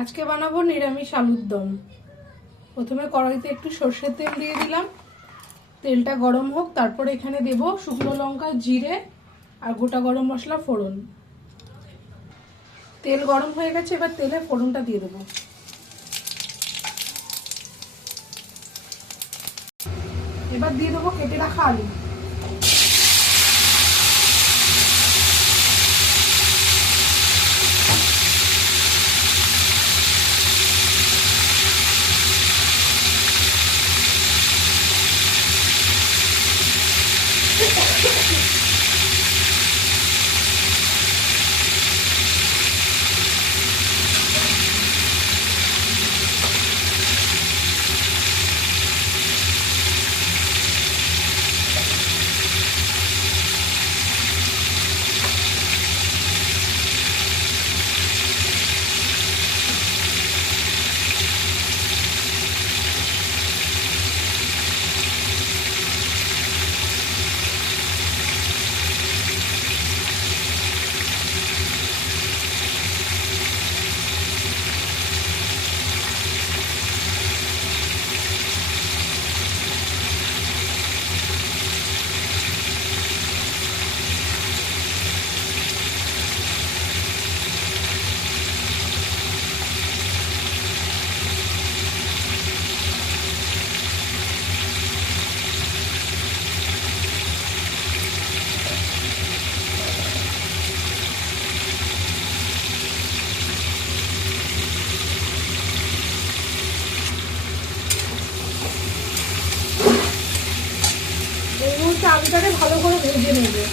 আজকে বানাবো নিরামিষ আলুর দম। প্রথমে কড়াইতে একটু সর্ষের তেল দিয়ে দিলাম, তেলটা গরম হোক। তারপরে এখানে দেব শুকনো লঙ্কা, জিরে আর গোটা গরম মশলা ফোড়ন। তেল গরম হয়ে গেছে, এবার তেলে ফোড়নটা দিয়ে দেবো। এবার দিয়ে দেবো কেটে রাখা আলু। এই মুহূর্তে আলুটাকে ভালো করে ভেজে নেবে।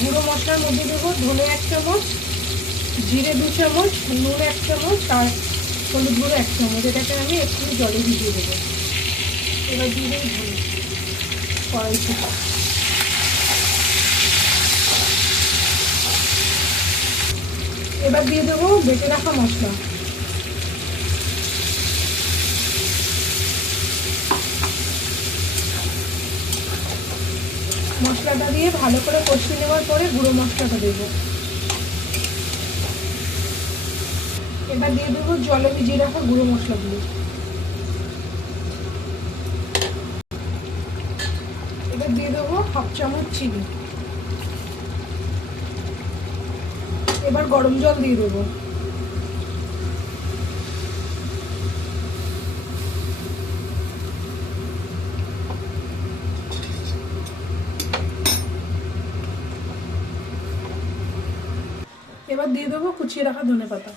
গুঁড়ো মশলার মধ্যে দেবো ধনে 1 চামচ, জিরে 2 চামচ, নুন 1 চামচ আর হলুদ গুঁড়ো 1 চামচ। এটাকে আমি একটু জলে ভিজিয়ে দেবো। এবার দিয়ে দেবো ধনে কড়াই থেকে। এবার দিয়ে দেবো বেটে রাখা মশলা। মশলাটা দিয়ে ভালো করে কষিয়ে নেওয়ার পরে গুঁড়ো মশলাটা দেবো। এবার দিয়ে দেবো জলে ভিজিয়ে রাখা গুঁড়ো মশলাগুলো। এবার দিয়ে দেবো 1/2 চামচ চিনি। এবার গরম জল দিয়ে দেবো। এবার দিয়ে দেবো কুচিয়ে রাখা ধনেপাতা।